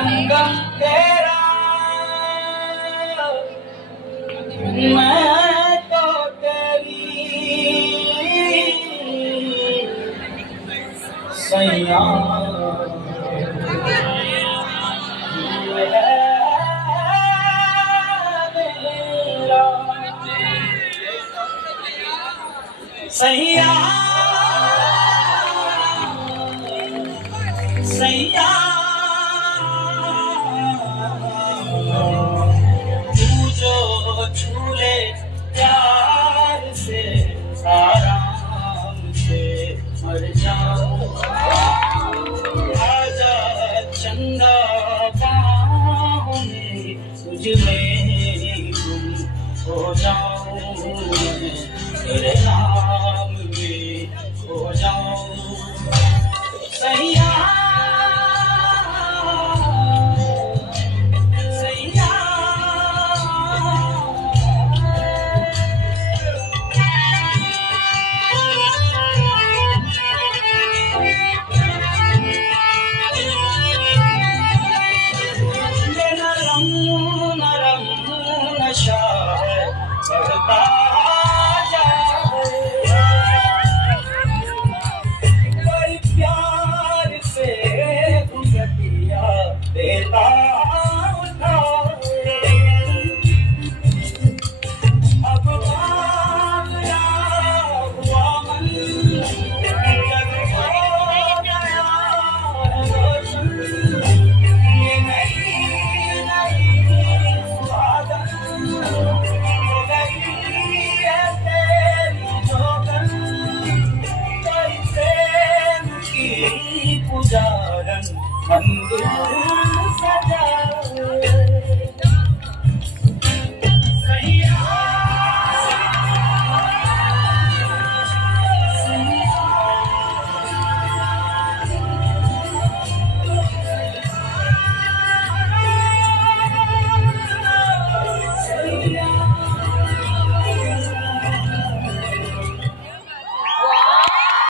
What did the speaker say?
संगम तेरा मैं तो तेरी सैया सैया सैया तू जो झूले प्यार से आराम से मर जाऊं आजा चंदा बाहों में तुझ में गुम हो जाऊं तेरे नाम में हो जाऊं सैया चढ़ता कोई प्यार से गुजरिया देता अब बांधा हुआ मन जग हो गया रोशन ये नहीं स्वागत पुजारन मंदिर सजा